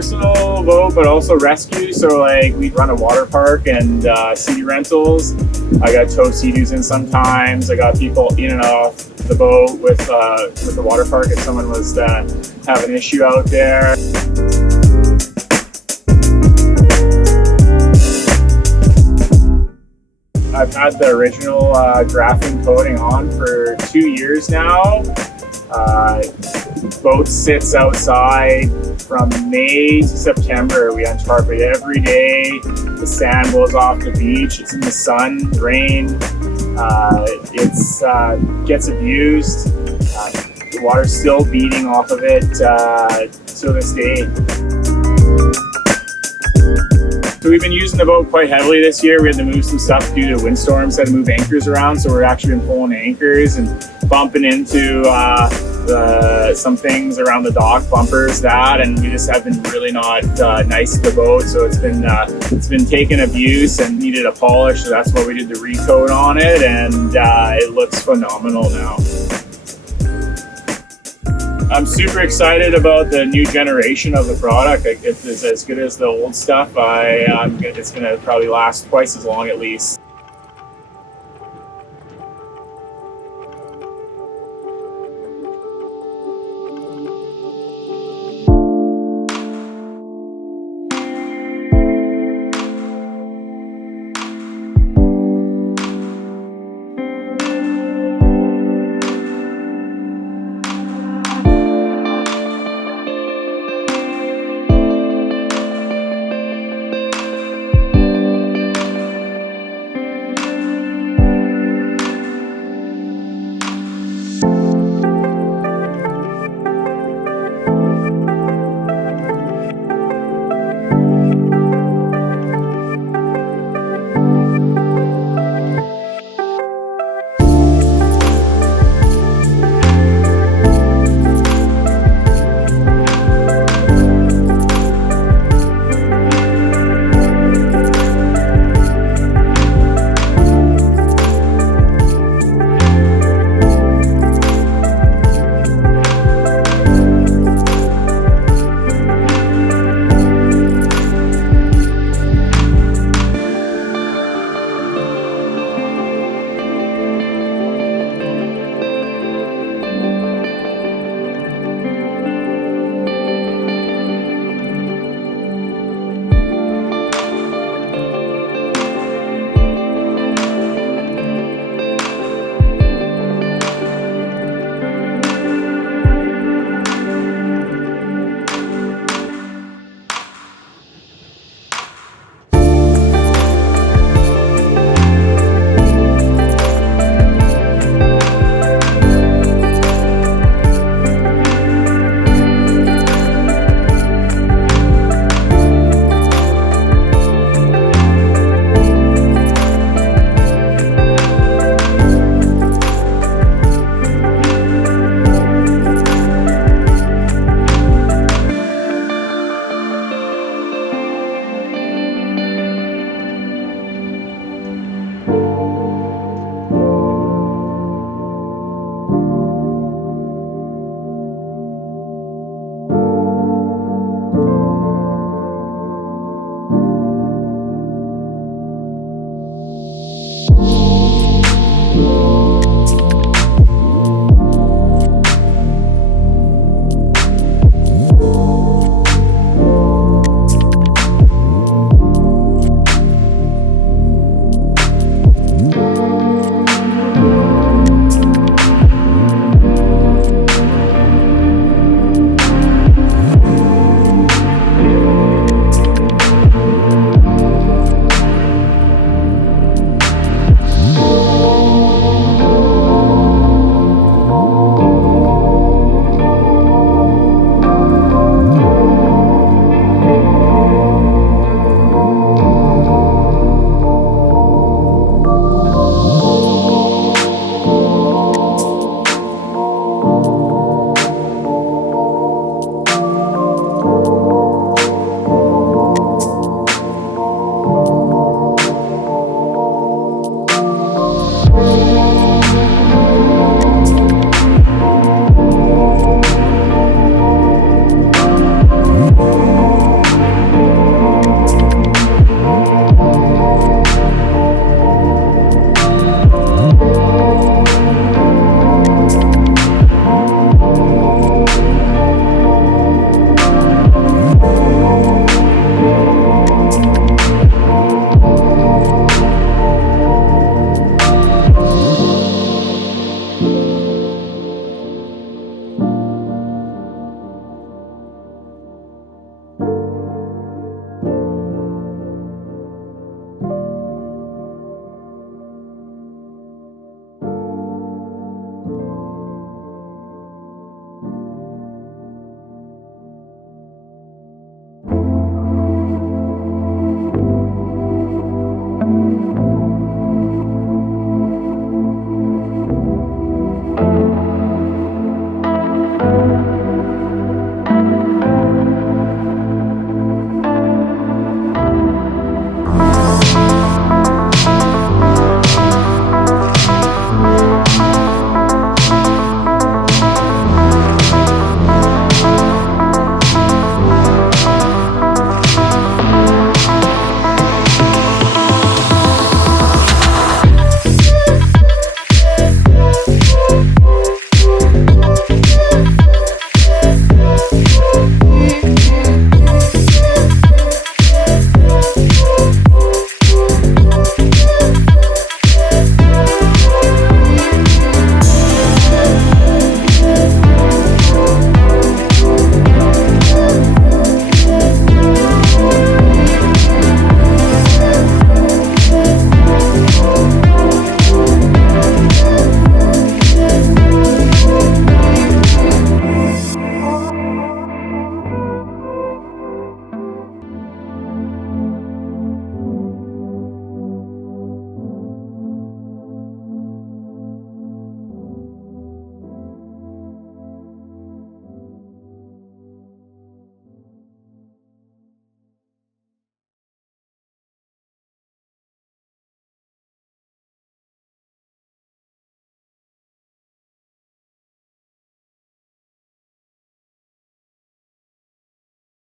personal boat, but also rescue. So like we run a water park and sea rentals. I got tow Sea-Doos in sometimes. I got people in and off the boat with the water park if someone was have an issue out there. I've had the original graphene coating on for 2 years now. Boat sits outside from May to September. We untarp it every day. The sand blows off the beach. It's in the sun, rain. It gets abused. The water's still beating off of it to this day. So we've been using the boat quite heavily this year. We had to move some stuff due to windstorms, had to move anchors around. So we're actually been pulling anchors and bumping into some things around the dock, bumpers, and we just have been really not nice to the boat. So it's been taking abuse and needed a polish. So that's why we did the recoat on it, and it looks phenomenal now. I'm super excited about the new generation of the product. If it's as good as the old stuff, it's going to probably last twice as long at least.